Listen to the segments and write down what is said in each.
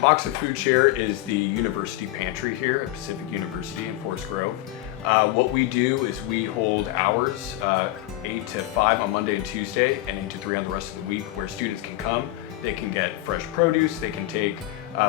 Boxer Food Share is the university pantry here at Pacific University in Forest Grove. What we do is we hold hours, 8 to 5 on Monday and Tuesday, and 8 to 3 on the rest of the week, where students can come. They can get fresh produce, they can take,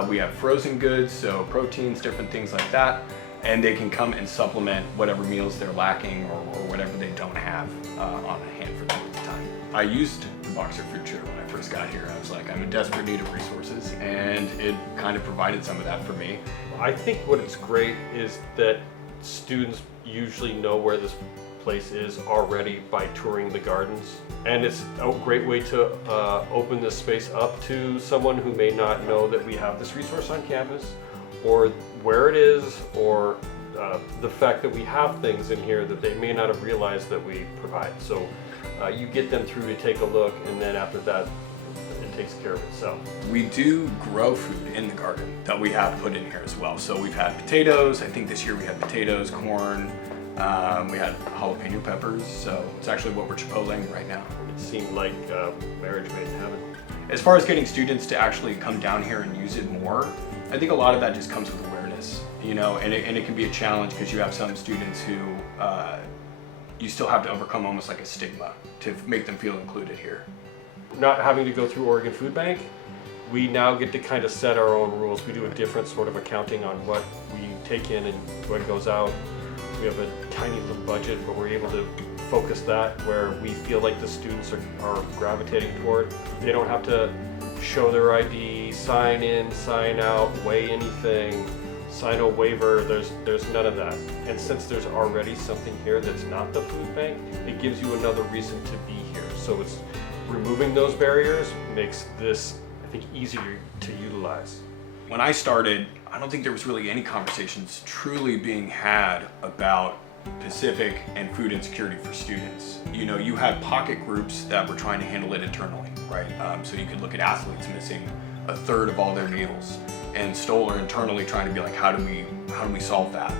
we have frozen goods, so proteins, different things like that, and they can come and supplement whatever meals they're lacking or whatever they don't have on hand for them at the time. I used the Boxer Food Share when I first got here. I was like, I'm in desperate need of resources, and it kind of provided some of that for me. I think what is great is that students usually know where this place is already by touring the gardens, and it's a great way to open this space up to someone who may not know that we have this resource on campus, or where it is, or the fact that we have things in here that they may not have realized that we provide. So you get them through to take a look, and then after that it takes care of itself. We do grow food in the garden that we have put in here as well. So we've had potatoes. I think this year we had potatoes, corn. We had jalapeno peppers. So it's actually what we're chipotleing right now. It seemed like marriage made in heaven. As far as getting students to actually come down here and use it more, I think a lot of that just comes with awareness, you know, and it can be a challenge because you have some students who you still have to overcome almost like a stigma to make them feel included here. Not having to go through Oregon Food Bank, we now get to kind of set our own rules. We do a different sort of accounting on what we take in and what goes out. We have a tiny little budget, but we're able to focus that where we feel like the students are gravitating toward. They don't have to show their ID, sign in, sign out, weigh anything, sign a waiver. There's none of that. And since there's already something here that's not the food bank, it gives you another reason to be here. So it's removing those barriers makes this, I think, easier to utilize. When I started, I don't think there was really any conversations truly being had about Pacific and food insecurity for students. You know, you had pocket groups that were trying to handle it internally, right? So you could look at athletes missing a third of all their meals, and Stoller internally trying to be like, how do we solve that?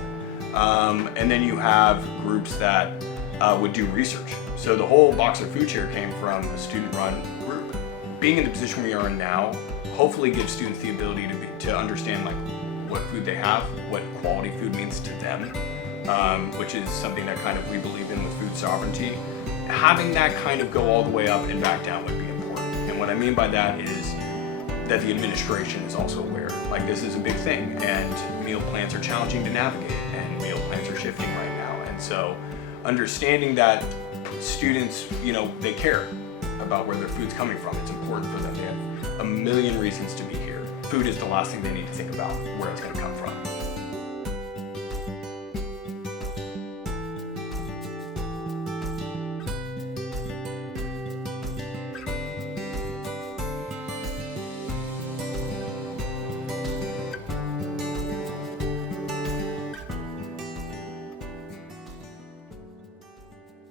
And then you have groups that would do research. So the whole Boxer Food Share came from a student-run group. Being in the position we are in now, hopefully gives students the ability to understand like what food they have, what quality food means to them, which is something that kind of we believe in with food sovereignty. Having that kind of go all the way up and back down would be important. And what I mean by that is that the administration is also aware. Like, this is a big thing, and meal plans are challenging to navigate, and meal plans are shifting right now. And so understanding that students, you know, they care about where their food's coming from. It's important for them. They have a million reasons to be here. Food is the last thing they need to think about where it's going to come from.